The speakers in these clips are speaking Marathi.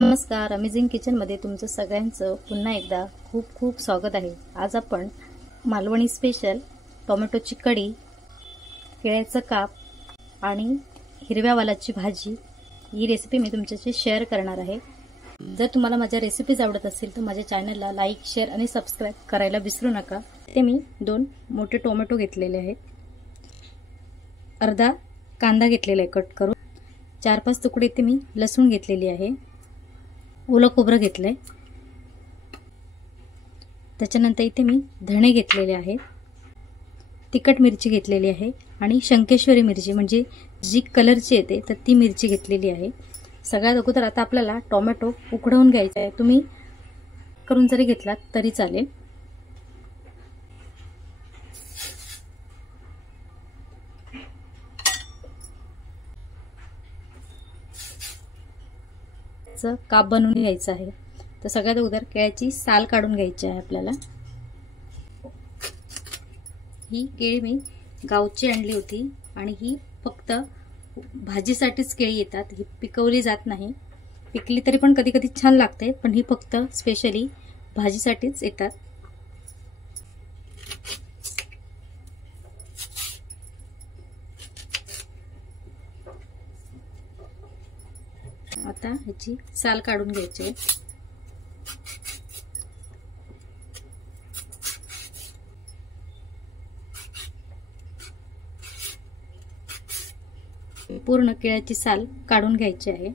नमस्कार, अमेझिंग किचनमध्ये तुमचं सगळ्यांचं पुन्हा एकदा खूप खूप स्वागत आहे। आज आपण मालवणी स्पेशल टोमॅटोची कढी, केळ्याचं काप आणि हिरव्या वालाची भाजी ही रेसिपी मी तुमच्याशी शेअर करणार आहे। जर तुम्हाला माझ्या रेसिपीज आवडत असतील तर माझ्या चॅनलला लाईक, शेअर आणि सबस्क्राइब करायला विसरू नका। ते मी 2 मोठे टोमॅटो घेतलेले आहेत, अर्धा कांदा घेतलेला आहे कट करून, 4-5 तुकडे ते मी लसूण घेतलेली आहे, ओलं खोबरं घेतलंय, त्याच्यानंतर इथे मी धणे घेतलेले आहेत, तिखट मिरची घेतलेली आहे आणि शंकेश्वरी मिरची म्हणजे जी कलरची येते तर ती मिरची घेतलेली आहे। सगळ्यात अगोदर आता आपल्याला टोमॅटो उकडवून घ्यायचा आहे। तुम्ही करून जरी घेतलात तरी चालेल। काप बनवून घ्यायचा आहे। तर सगळ्यात अगोदर केळ्याची साल काढून घ्यायची आहे आपल्याला। ही केळी मी गावची आणली होती आणि ही फक्त भाजीसाठीच केळी येतात, ही पिकवली जात नाही। पिकली तरी पण कधी कधी छान लागते, पण ही फक्त स्पेशली भाजीसाठीच येतात। आता ह्याची साल काढून घ्यायची आहे। पूर्ण केळ्याची साल काढून घ्यायची आहे।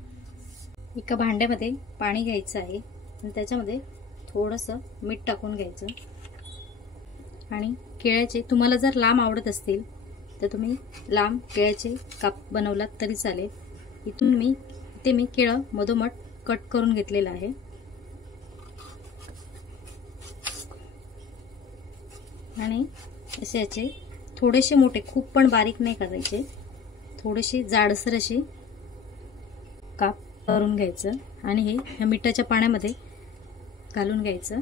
एका भांड्यामध्ये पाणी घ्यायचं आहे आणि त्याच्यामध्ये थोडंसं मीठ टाकून घ्यायचं आणि केळ्याचे तुम्हाला जर लांब आवडत असतील तर तुम्ही लांब केळ्याचे काप बनवलात तरी चालेल। इथून मी केळं मधोमध कट करून घेतलेलं आहे आणि असे याचे थोडेसे मोठे, खूप पण बारीक नाही करायचे, थोडेसे जाडसर असे काप करून घ्यायचं आणि हे ह्या मिठाच्या पाण्यामध्ये घालून घ्यायचं।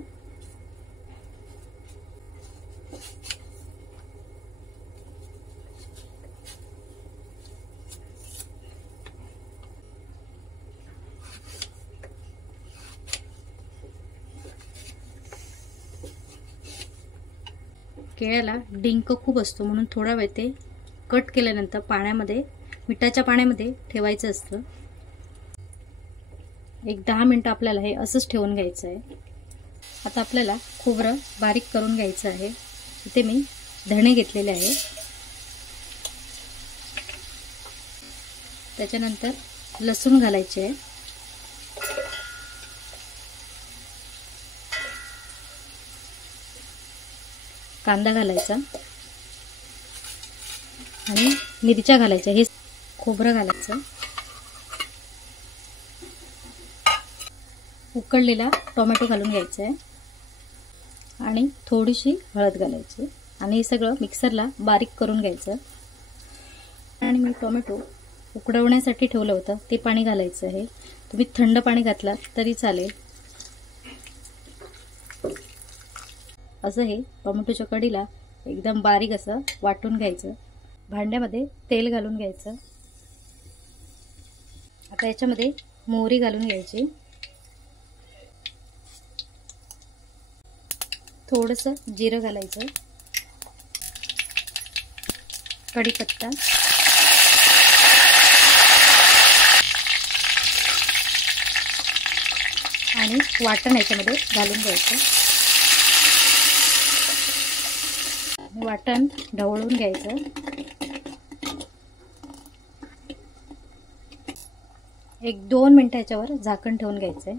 केळ्याला डिंक खूप असतो म्हणून थोडा वेळ ते कट केल्यानंतर पाण्यामध्ये, मिठाच्या पाण्यामध्ये ठेवायचं असतं। एक 10 मिनिटं आपल्याला हे असंच ठेवून घ्यायचं आहे। आता आपल्याला खोबरं बारीक करून घ्यायचं आहे। इथे मी धणे घेतलेले आहे, त्याच्यानंतर लसूण घालायचे आहे, कांदा घालायचा आणि मिरच्या घालायच्या, हे खोबरं घालायचं, उकडलेला टोमॅटो घालून घ्यायचा आहे आणि थोडीशी हळद घालायची आणि हे सगळं मिक्सरला बारीक करून घ्यायचं। आणि मी टोमॅटो उकडवण्यासाठी ठेवलं होतं ते पाणी घालायचं आहे, तुम्ही थंड पाणी घातलात तरी चालेल। असं हे टोमॅटोच्या कढीला एकदम बारीक असं वाटून घ्यायचं। भांड्यामध्ये तेल घालून घ्यायचं। आता याच्यामध्ये मोहरी घालून घ्यायची, थोडंसं जिरं घालायचं, कढीपत्ता आणि वाटण याच्यामध्ये घालून घ्यायचं। वाटण ढवळून घ्यायचं। एक 2 मिनिटं याच्यावर झाकण ठेवून घ्यायचंय।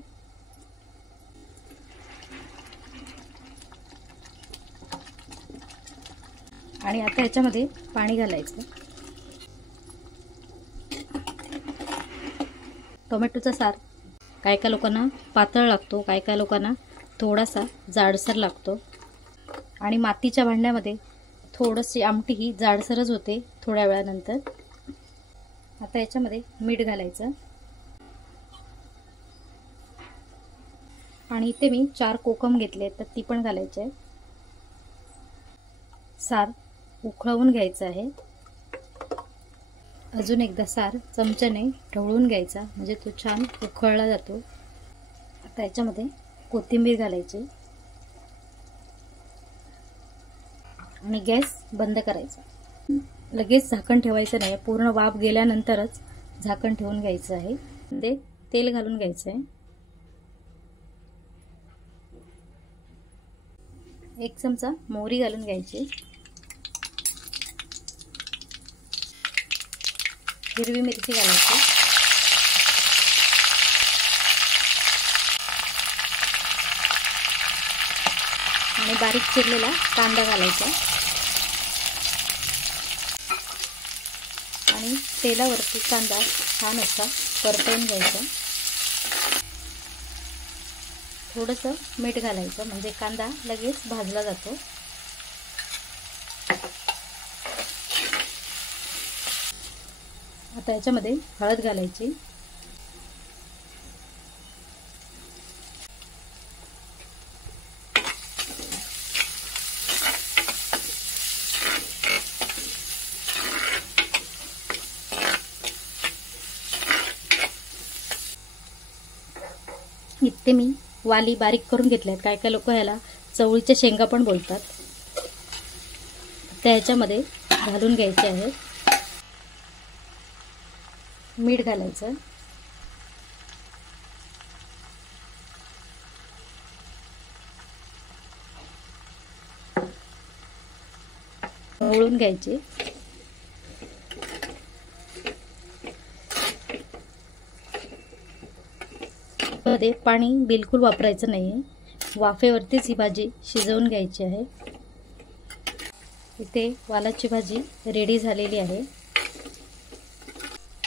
आणि आता याच्यामध्ये पाणी घालायचं। टोमॅटोचा सार काय काय लोकांना पातळ लागतो, काय काय लोकांना थोडासा जाडसर लागतो आणि मातीच्या भांड्यामध्ये थोडीशी आमटी ही जाडसरच होते थोड्या वेळानंतर। आता याच्यामध्ये मीठ घालायचं आणि इथे मी 4 कोकम घेतले तर ती पण घालायची आहे। सार उकळवून घ्यायचं आहे। अजून एकदा सार चमच्याने ढवळून घ्यायचा म्हणजे तो छान उकळला जातो त्याच्यामध्ये कोथिंबीर घालायची आणि गॅस बंद करायचा. लगेच झाकण ठेवायचं नाही, पूर्ण वाफ गेल्यानंतरच झाकण ठेवून घ्यायचं आहे. ते तेल घालून घ्यायचं आहे. 1 चमचा मोहरी घालून घ्यायची. हिरवी मिरची घालायची. आणि बारीक चिरलेला कांदा घालायचा आणि तेलावरती कांदा छान असा परतवून घ्यायचा. थोडंसं मीठ घालायचं म्हणजे कांदा लगेच भाजला जातो. आता याच्यामध्ये हळद घालायची. इथे मी वाली बारीक करून घेतल्यात. काय काय लोक ह्याला चवळीच्या शेंगा पण बोलतात. त्याच्यामध्ये घालून घ्यायचे आहे. मीठ घालायचं. ढवळून घ्यायचे. मध्ये पाणी बिलकुल वापरायचं नाहीये. वाफेवरतीच ही भाजी शिजवून घ्यायची आहे. इथे वालाची भाजी रेडी झालेली आहे.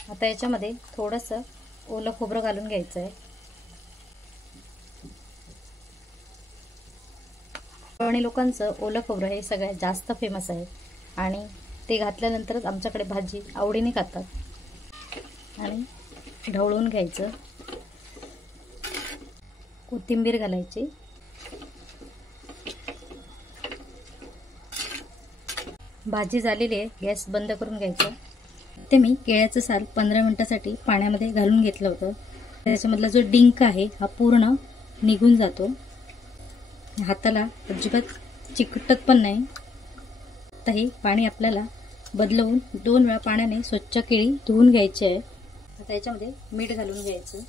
आता याच्यामध्ये थोडंसं ओलं खोबरं घालून घ्यायचं आहे. कोकणी लोकांचं ओलं खोबरं हे सगळ्यात जास्त फेमस आहे आणि ते घातल्यानंतरच आमच्याकडे भाजी आवडीने खातात. आणि ढवळून घ्यायचं. कोथिंबीर घालायची. भाजी झालेली आहे. गॅस बंद करून घ्यायचं. ते मी केळ्याचं साल 15 मिनिटासाठी पाण्यामध्ये घालून घेतलं होतं. त्याच्यामधला जो डिंक आहे हा पूर्ण निघून जातो. हाताला अजिबात चिकटत पण नाही. आता हे पाणी आपल्याला बदलवून 2 वेळा पाण्याने स्वच्छ केळी धुवून घ्यायची आहे. आता याच्यामध्ये मीठ घालून घ्यायचं.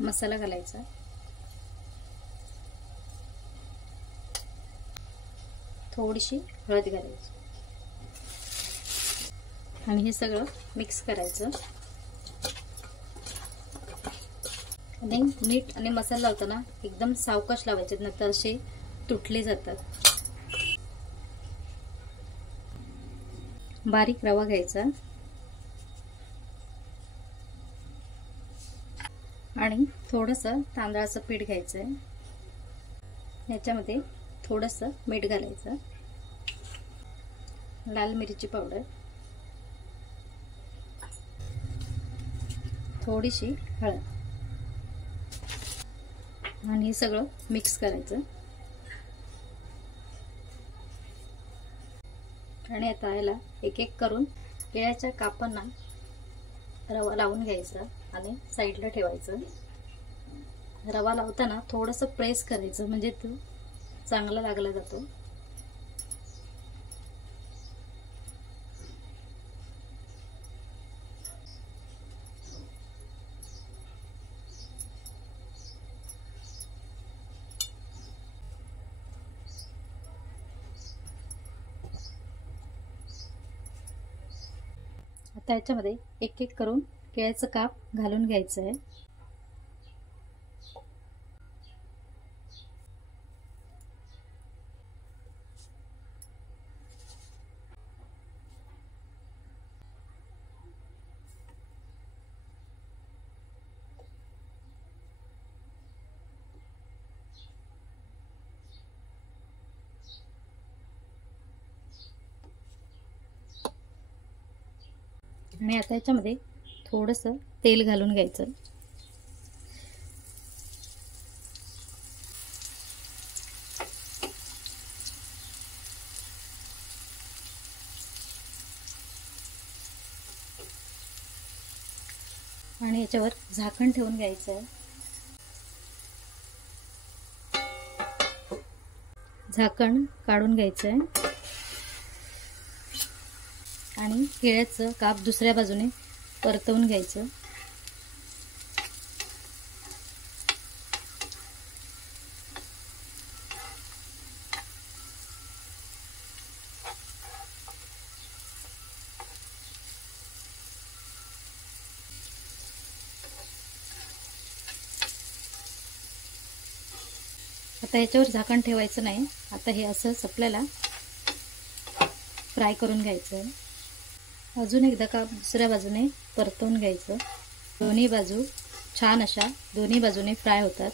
मसाला घालायचा. थोडीशी हळद घालायची आणि हे सगळं मिक्स करायचं. आणि मीठ आणि मसाला लावताना एकदम सावकाश लावायचे, नंतर असे तुटले जातात. बारीक रवा घ्यायचा आणि थोडंसं तांदळाचं पीठ घ्यायचं आहे. याच्यामध्ये थोडंसं मीठ घालायचं. लाल मिरची पावडर, थोडीशी हळद आणि हे सगळं मिक्स करायचं. आणि आता याला एक एक करून केळ्याच्या कापांना रवा लावून घ्यायचा आणि साईडला ठेवायचं. रवा लावताना थोडंसं प्रेस करायचं म्हणजे तो चांगला लागला जातो. आता याच्यामध्ये एक एक करून केळ्याचं काप घालून घ्यायचं आहे. आणि आता याच्यामध्ये थोडंसं तेल घालून घ्यायचं. आणि याच्यावर झाकण ठेवून घ्यायचं आहे. झाकण काढून घ्यायचं आहे आणि केळ्याचं काप दुसऱ्या बाजूने परतवून घ्यायचं. आता ह्याच्यावर झाकण ठेवायचं नाही. आता हे असंच आपल्याला फ्राय करून घ्यायचं आहे. अजून एकदा का दुसऱ्या बाजूने परतवून घ्यायचं. दोन्ही बाजू छान अशा दोन्ही बाजूने फ्राय होतात.